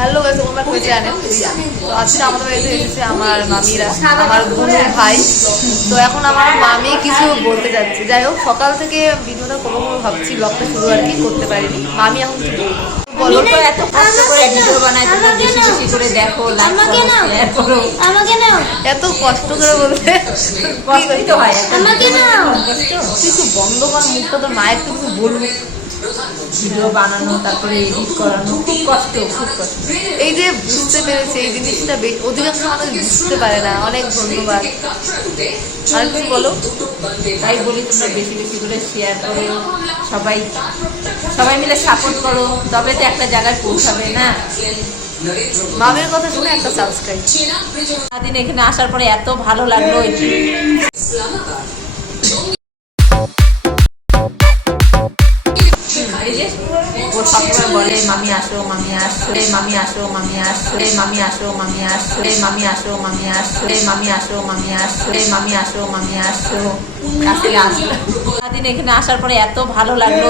Hello guys, তোমরা কই channel Riya. তো আজকে আমাদের বাড়িতে এসেছে আমার মামিরা, আমার বোনের ভাই। তো এখন আমার মামি কিছু বলতে যাচ্ছে। যাই হোক, সকাল থেকে ভিডিওটা করবো ভাবছি, ব্লগটা শুরু আর কি করতে পারিনি। মামি এখন কিছু বলো। বলো তো, এত কষ্ট করে ভিডিও বানাই, তোমরা বেশি বেশি করে দেখো, লাইক করো, শেয়ার করো। আমাকে নাও, এত কষ্ট করে বলতে কষ্টই তো হয়। আমাকে নাও। কিছু বন্ধ কর মুখটা, তো মায়ের তো কিছু বলবো। ভিডিও বানানো, তারপরে এডিট করানো খুব কষ্ট, খুব কষ্ট। এই যে বুঝতে পেরেছে, এই জিনিসটা অধিকাংশ মানুষ বুঝতে পারে না। অনেক ধন্যবাদ। আর কিছু বলো। তাই বলি, তোমরা বেশি বেশি করে শেয়ার করো, সবাই সবাই মিলে সাপোর্ট করো, তবে তো একটা জায়গায় পৌঁছাবে না। মামের কথা শুনে একটা সাবস্ক্রাইব। সারাদিন এখানে আসার পরে এত ভালো লাগলো। এই যে ও সবসময় বলে মামি আসো, মামি আসো, মামি আসো, মামি আসো, মামি আসো, মামি আসো, মামি আসো, মামি আসো, মামি আসো, মামি আসো, মামি আসো, মামি আসো। আজকে আসলো। সারাদিন এখানে আসার পরে এত ভালো লাগলো।